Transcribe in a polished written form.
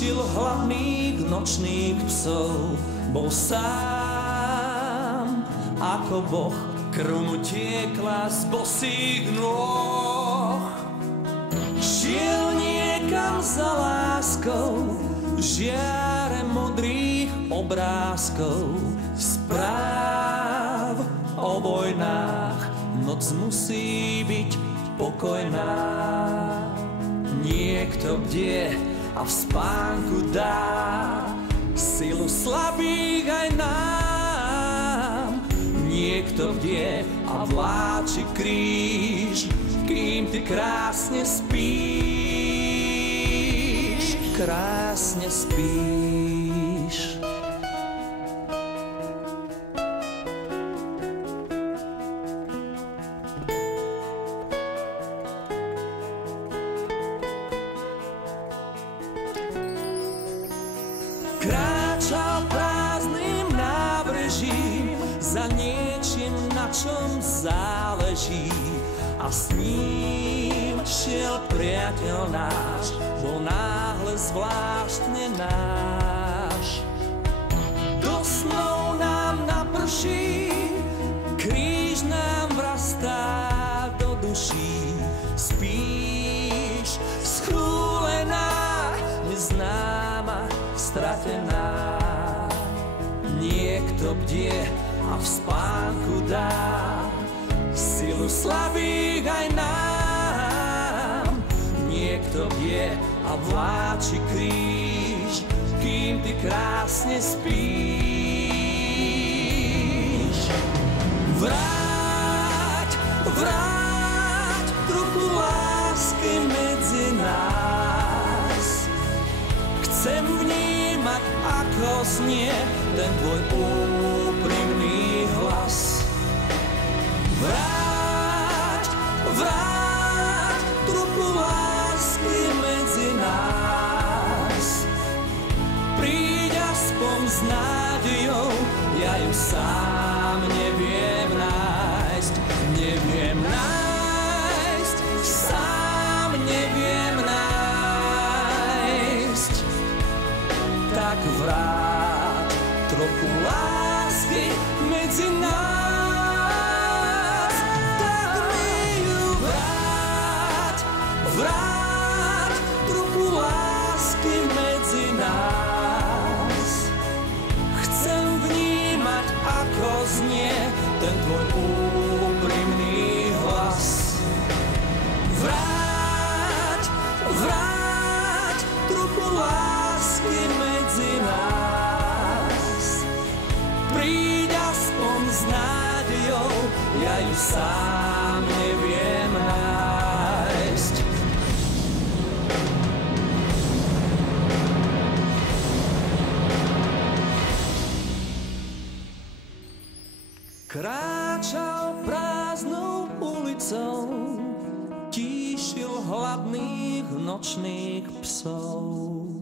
tíšil hladných nočných psov. Bol sám ako Boh, krv mu tiekla z bosých nôh. Šiel niekam za láskou, žiare modrých obrázkov, správ o vojnách. Noc musí byť pokojná. Niekto bdie a v spánku dá silu slabých aj nám. Niekto bdie a vláči kríž, kým ty krásne spíš, krásne spíš. Kráčal prázdnym nábrežím za niečím, na čom záleží, a s ním šiel priateľ náš, bol náhle zvláštne náš. Do snov nám naprší, kríž nám vrastá do duší. Spíš, schúlená, neznáma, stratená. Niekto bdie a v spánku dá silu slabých aj nám. Niekto bdie a vláči kríž, kým ty krásne spíš. Vráť, vráť trochu lásky medzi nás. Chcem vnímať, ako znie ten tvoj úprimný hlas. Vráť, vráť trochu lásky medzi nás. Príď aspoň s nádejou, ja ju sám neviem nájsť. Neviem nájsť, sám neviem nájsť. Tak vráť trochu lásky medzi nás. Tak mi ju vráť, vráť trochu lásky medzi nás. Chcem vnímať, ako znie ten tvoj úprimný hlas. Vráť, vráť trochu lásky medzi nás. Príď aspoň s nádejou, ja ju sám neviem nájsť. Kráčal prázdnou ulicou, tíšil hladných nočných psov.